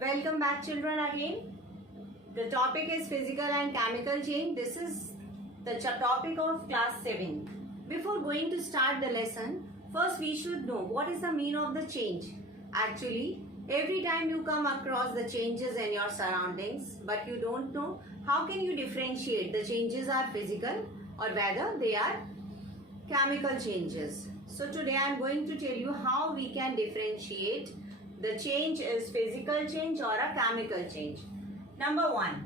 Welcome back children again. The topic is physical and chemical change. This is the topic of class 7. Before going to start the lesson, first we should know what is the meaning of the change. Actually, every time you come across the changes in your surroundings but you don't know, how can you differentiate the changes are physical or whether they are chemical changes. So today I am going to tell you how we can differentiate the change is physical change or a chemical change. Number 1,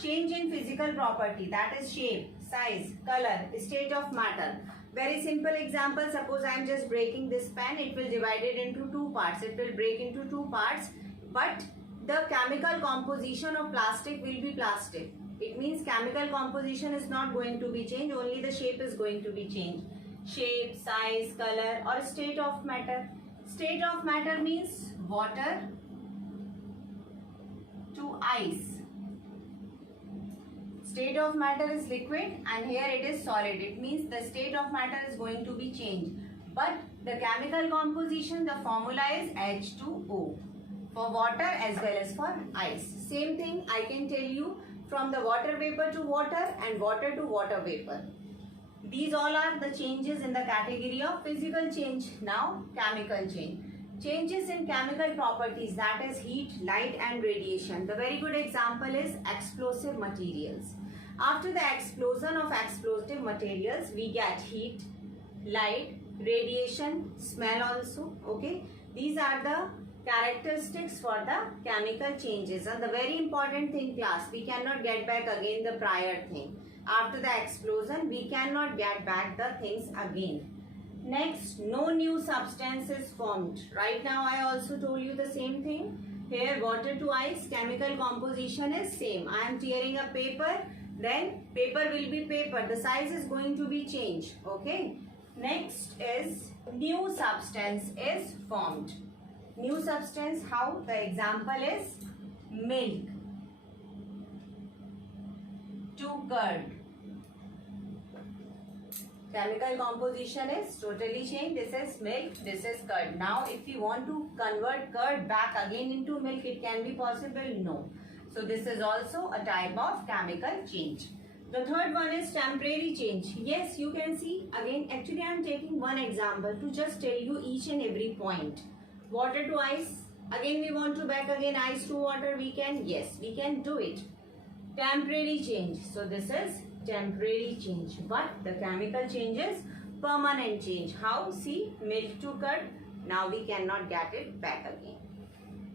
change in physical property, that is shape, size, color, state of matter. Very simple example, suppose I am just breaking this pen, it will divide it into two parts. It will break into two parts, but the chemical composition of plastic will be plastic. It means chemical composition is not going to be changed, only the shape is going to be changed. Shape, size, color or state of matter. State of matter means water to ice. State of matter is liquid and here it is solid. It means the state of matter is going to be changed. But the chemical composition, the formula is H2O for water as well as for ice. Same thing I can tell you from the water vapor to water and water to water vapor. These all are the changes in the category of physical change. Now chemical change. Changes in chemical properties, that is heat, light and radiation. The very good example is explosive materials. After the explosion of explosive materials, we get heat, light, radiation, smell also. Okay, these are the characteristics for the chemical changes. And the very important thing class, we cannot get back again the prior thing. After the explosion, we cannot get back the things again. Next, no new substance is formed. Right now, I also told you the same thing. Here, water to ice, chemical composition is same. I am tearing a paper, then paper will be paper. The size is going to be changed. Okay. Next is new substance is formed. New substance, how? The example is milk to curd. Chemical composition is totally changed. This is milk, this is curd. Now, if you want to convert curd back again into milk, it can be possible? No. So, this is also a type of chemical change. The third one is temporary change. Yes, you can see again. Actually, I am taking one example to just tell you each and every point. Water to ice. Again, we want to back again ice to water. We can? Yes, we can do it. Temporary change. So, this is temporary change, but the chemical change is permanent change. How? See, milk to curd, now we cannot get it back again.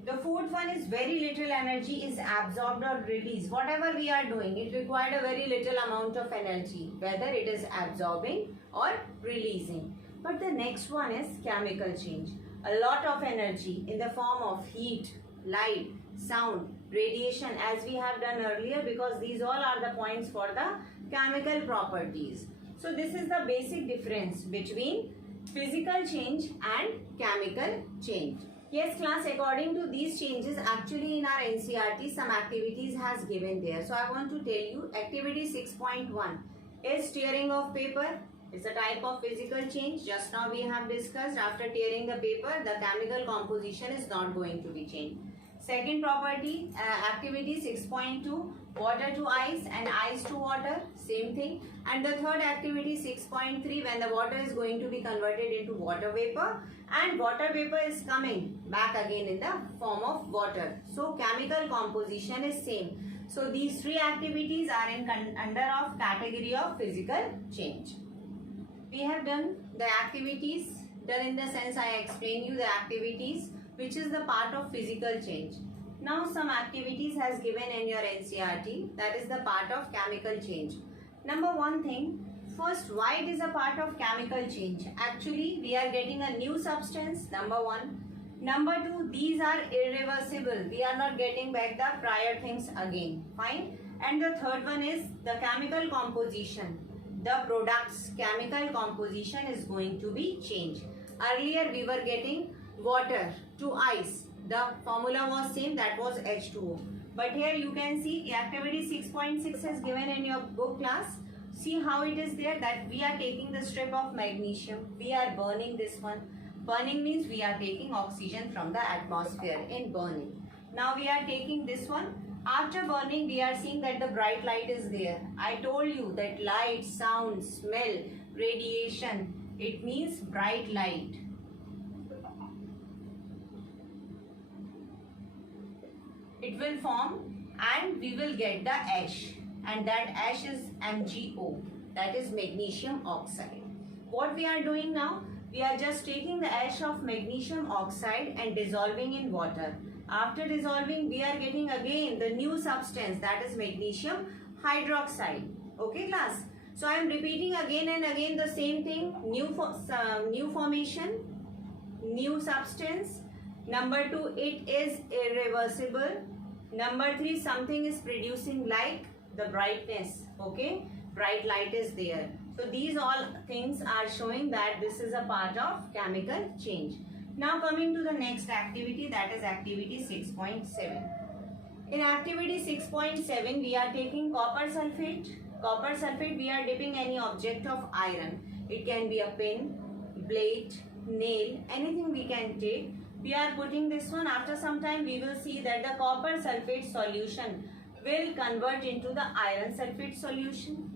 The fourth one is very little energy is absorbed or released. Whatever we are doing, it required a very little amount of energy, whether it is absorbing or releasing. But the next one is chemical change. A lot of energy in the form of heat, light, sound, radiation, as we have done earlier, because these all are the points for the chemical properties. So this is the basic difference between physical change and chemical change. Yes class, according to these changes, actually in our NCERT some activities has given there. So I want to tell you activity 6.1 is tearing of paper. It's a type of physical change. Just now we have discussed, after tearing the paper, the chemical composition is not going to be changed. Second property, activity 6.2, water to ice and ice to water, same thing. And the third activity 6.3, when the water is going to be converted into water vapor and water vapor is coming back again in the form of water. So chemical composition is same. So these three activities are in under of category of physical change. We have done the activities, done in the sense I explain you the activities, which is the part of physical change. Now some activities has given in your NCERT, that is the part of chemical change. Number one thing, first, why it is a part of chemical change? Actually, we are getting a new substance, number one. Number two, these are irreversible. We are not getting back the prior things again. Fine. And the third one is the chemical composition. The product's chemical composition is going to be changed. Earlier we were getting water to ice. The formula was same, that was H2O. But here you can see activity 6.6 is given in your book class. See how it is there, that we are taking the strip of magnesium. We are burning this one. Burning means we are taking oxygen from the atmosphere in burning. Now we are taking this one. After burning, we are seeing that the bright light is there. I told you that light, sound, smell, radiation, it means bright light. It will form and we will get the ash, and that ash is MgO, that is magnesium oxide. What we are doing now? We are just taking the ash of magnesium oxide and dissolving in water. After dissolving, we are getting again the new substance, that is magnesium hydroxide. Okay class? So I am repeating again and again the same thing. New formation, new substance. Number 2, it is irreversible. Number 3, something is producing like the brightness. Okay, bright light is there. So these all things are showing that this is a part of chemical change. Now coming to the next activity, that is activity 6.7. In activity 6.7, we are taking copper sulfate. Copper sulfate, we are dipping any object of iron. It can be a pin, blade, nail, anything we can take. We are putting this one. After some time, we will see that the copper sulfate solution will convert into the iron sulfate solution.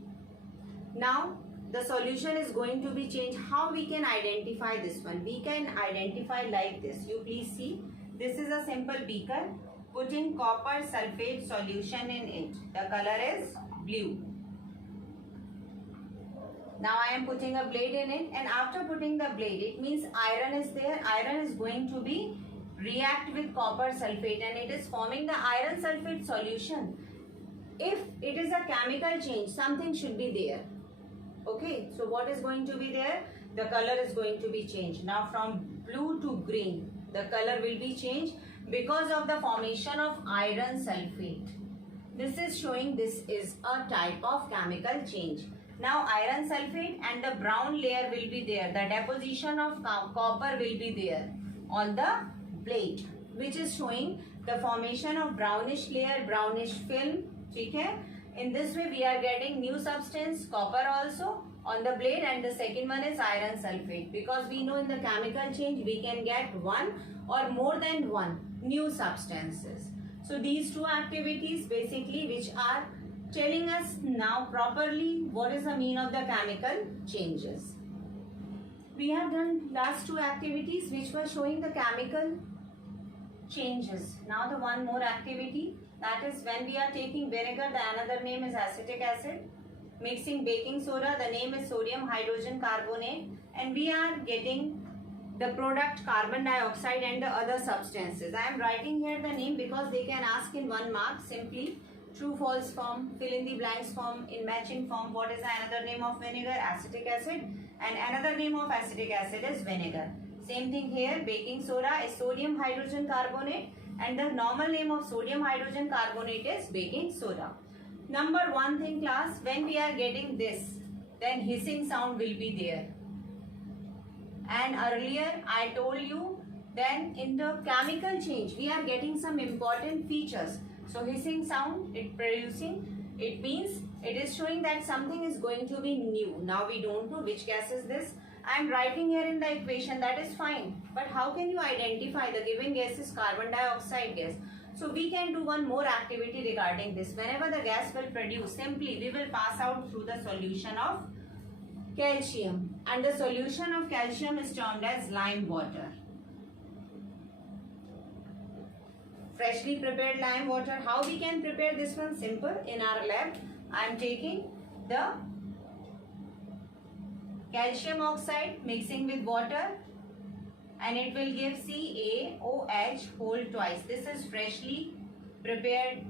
Now, the solution is going to be changed. How we can identify this one? We can identify like this. You please see. This is a simple beaker. Putting copper sulfate solution in it. The color is blue. Now I am putting a blade in it, and after putting the blade, it means iron is there. Iron is going to be react with copper sulfate and it is forming the iron sulfate solution. If it is a chemical change, something should be there. Okay, so what is going to be there? The color is going to be changed. Now from blue to green, the color will be changed because of the formation of iron sulfate. This is showing this is a type of chemical change. Now iron sulfate and the brown layer will be there. The deposition of copper will be there on the blade, which is showing the formation of brownish layer, brownish film. Okay? In this way we are getting new substance, copper also on the blade, and the second one is iron sulfate, because we know in the chemical change we can get one or more than one new substances. So these two activities basically which are telling us now properly what is the mean of the chemical changes. We have done last two activities which were showing the chemical changes. Now the one more activity, that is when we are taking vinegar, the another name is acetic acid. Mixing baking soda, the name is sodium hydrogen carbonate, and we are getting the product carbon dioxide and the other substances. I am writing here the name because they can ask in 1 mark simply. True false form, fill in the blanks form, in matching form. What is another name of vinegar? Acetic acid, and another name of acetic acid is vinegar. Same thing here, baking soda is sodium hydrogen carbonate, and the normal name of sodium hydrogen carbonate is baking soda. Number one thing class, when we are getting this, then hissing sound will be there. And earlier I told you, then in the chemical change we are getting some important features. So hissing sound, it producing, it means it is showing that something is going to be new. Now we don't know which gas is this. I am writing here in the equation, that is fine. But how can you identify the given gas is carbon dioxide gas? So we can do one more activity regarding this. Whenever the gas will produce, simply we will pass out through the solution of calcium. And the solution of calcium is termed as lime water. Freshly prepared lime water. How we can prepare this one? Simple. In our lab, I am taking the calcium oxide mixing with water, and it will give CaOH whole twice. This is freshly prepared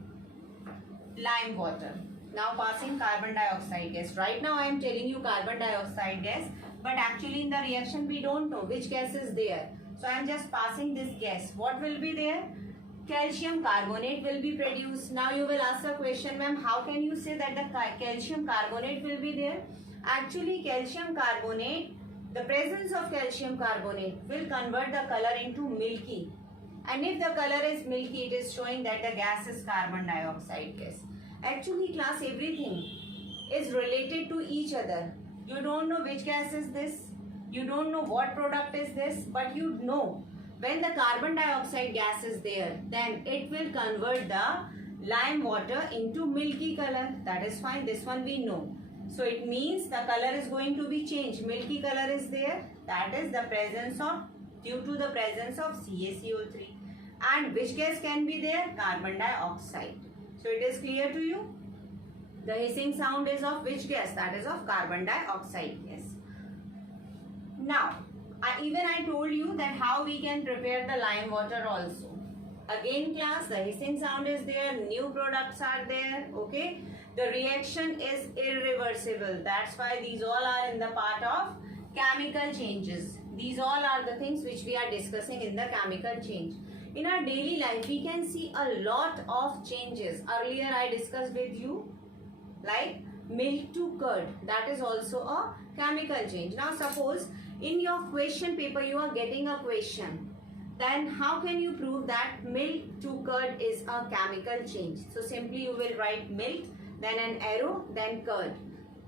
lime water. Now passing carbon dioxide gas. Right now I am telling you carbon dioxide gas, but actually in the reaction we don't know which gas is there. So I am just passing this gas. What will be there? Calcium carbonate will be produced. Now you will ask a question, ma'am, how can you say that the calcium carbonate will be there? Actually calcium carbonate, the presence of calcium carbonate will convert the color into milky. And if the color is milky, it is showing that the gas is carbon dioxide gas. Actually class, everything is related to each other. You don't know which gas is this. You don't know what product is this, but you know when the carbon dioxide gas is there, then it will convert the lime water into milky color. That is fine. This one we know. So it means the color is going to be changed. Milky color is there. That is the presence of, due to the presence of CaCO3. And which gas can be there? Carbon dioxide. So it is clear to you? The hissing sound is of which gas? That is of carbon dioxide gas. Now, I told you that how we can prepare the lime water also. Again class, the hissing sound is there, new products are there, okay. The reaction is irreversible. That's why these all are in the part of chemical changes. These all are the things which we are discussing in the chemical change. In our daily life, we can see a lot of changes. Earlier I discussed with you, like milk to curd. That is also a chemical change. Now suppose in your question paper you are getting a question. Then how can you prove that milk to curd is a chemical change? So simply you will write milk, then an arrow, then curd.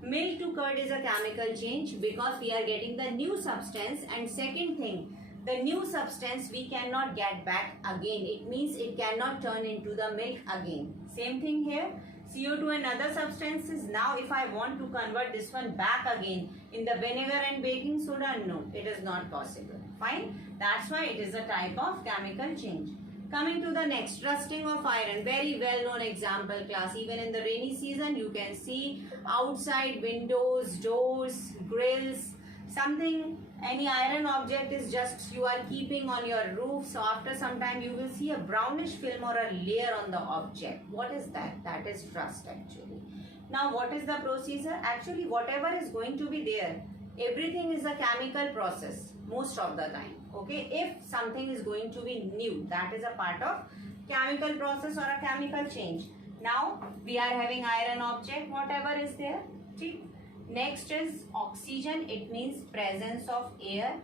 Milk to curd is a chemical change because we are getting the new substance. And second thing, the new substance we cannot get back again. It means it cannot turn into the milk again. Same thing here. CO2 and other substances. Now if I want to convert this one back again in the vinegar and baking soda, no, it is not possible. Fine. That's why it is a type of chemical change. Coming to the next, rusting of iron. Very well known example class. Even in the rainy season you can see outside windows, doors, grills, something, any iron object is just you are keeping on your roof. So after some time you will see a brownish film or a layer on the object. What is that? That is rust actually. Now what is the procedure? Actually whatever is going to be there, everything is a chemical process most of the time. Okay, if something is going to be new, that is a part of chemical process or a chemical change. Now we are having iron object, whatever is there. See? Next is oxygen. It means presence of air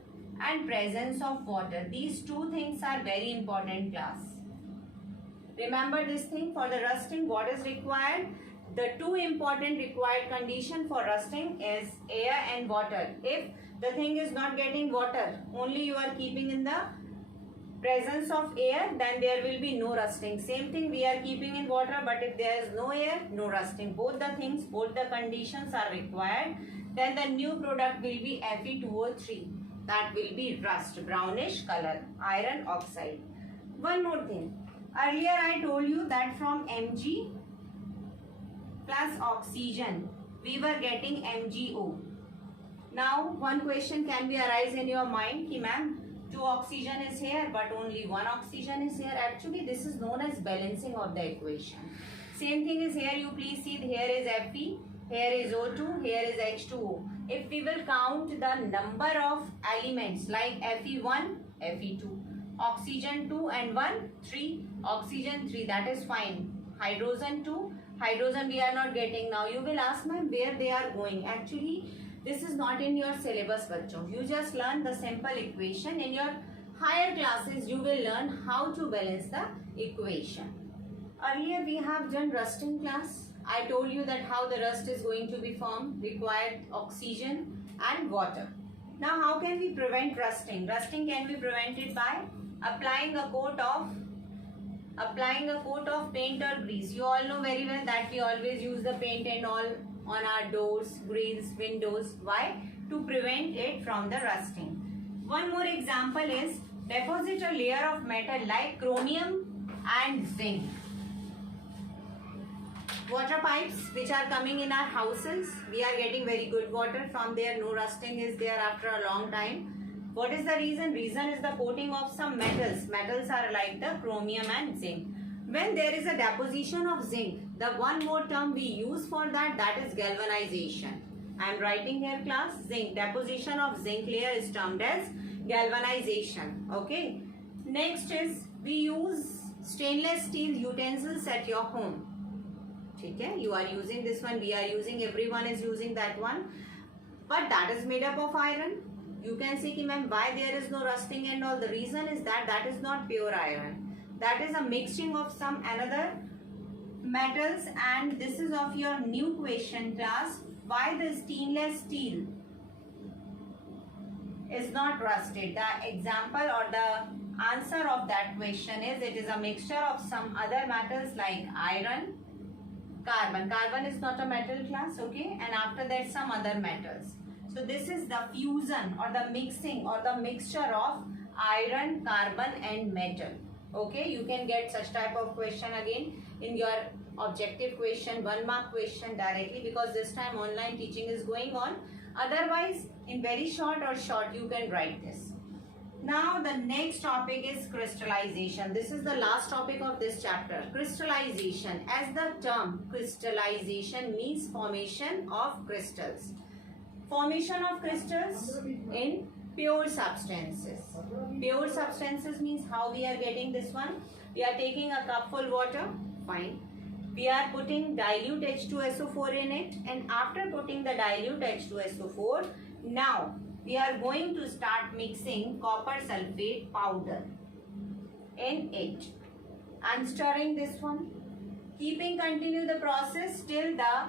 and presence of water. These two things are very important class. Remember this thing, for the rusting what is required? The two important required condition for rusting is air and water. If the thing is not getting water, only you are keeping in the presence of air, then there will be no rusting. Same thing we are keeping in water, but if there is no air, no rusting. Both the things, both the conditions are required. Then the new product will be Fe2O3. That will be rust, brownish color, iron oxide. One more thing. Earlier I told you that from Mg plus oxygen, we were getting MgO. Now one question can be arise in your mind, ki ma'am, 2 oxygen is here but only 1 oxygen is here. Actually this is known as balancing of the equation. Same thing is here, you please see, here is Fe, here is O2, here is H2O. If we will count the number of elements like Fe1, Fe2, oxygen 2 and 1, 3, oxygen 3, that is fine. Hydrogen 2, hydrogen we are not getting. Now you will ask ma'am where they are going. Actually this is not in your syllabus bachcho. You just learn the simple equation. In your higher classes you will learn how to balance the equation. Earlier we have done rusting class. I told you that how the rust is going to be formed, required oxygen and water. Now how can we prevent rusting? Rusting can be prevented by applying a coat of paint or grease. You all know very well that we always use the paint and all on our doors, grills, windows. Why? To prevent it from the rusting. One more example is deposit a layer of metal like chromium and zinc. Water pipes which are coming in our houses, we are getting very good water from there. No rusting is there after a long time. What is the reason? Reason is the coating of some metals. Metals are like the chromium and zinc. When there is a deposition of zinc, the one more term we use for that, that is galvanization. I am writing here class, zinc. Deposition of zinc layer is termed as galvanization. Okay. Next is we use stainless steel utensils at your home. Okay. You are using this one, we are using, everyone is using that one. But that is made up of iron. You can say, ma'am, why there is no rusting and all. The reason is that that is not pure iron. That is a mixing of some another metals, and this is of your new question class. Why the stainless steel is not rusted? The example or the answer of that question is it is a mixture of some other metals like iron, carbon. Carbon is not a metal class, okay? And after that some other metals. So this is the fusion or the mixing or the mixture of iron, carbon and metal. Okay, you can get such type of question again in your objective question, 1 mark question directly, because this time online teaching is going on. Otherwise, in very short you can write this. Now the next topic is crystallization. This is the last topic of this chapter. Crystallization. As the term crystallization means formation of crystals. Formation of crystals in pure substances. Pure substances means how we are getting this one. We are taking a cup full water. Fine. We are putting dilute H2SO4 in it, and after putting the dilute H2SO4, now we are going to start mixing copper sulfate powder in it. I am stirring this one, continue the process till the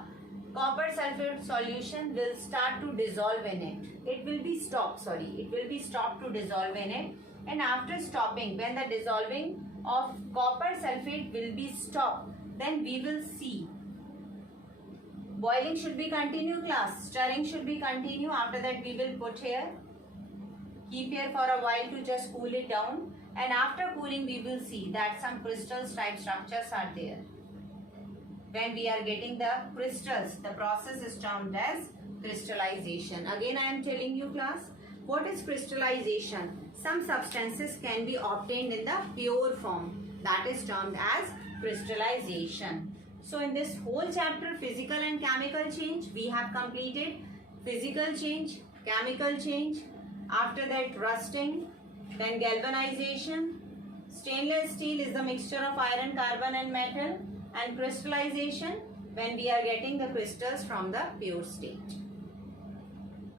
copper sulfate solution will start to dissolve in it. It will be stopped to dissolve in it, and after stopping, when the dissolving of copper sulfate will be stopped, then we will see boiling should be continue class, stirring should be continue. After that we will put here, keep here for a while to just cool it down, and after cooling we will see that some crystals type structures are there. When we are getting the crystals, the process is termed as crystallization. Again I am telling you class, what is crystallization? Some substances can be obtained in the pure form, that is termed as crystallization. So in this whole chapter, physical and chemical change, we have completed physical change, chemical change, after that rusting, then galvanization. Stainless steel is the mixture of iron, carbon and metal, and crystallization when we are getting the crystals from the pure state.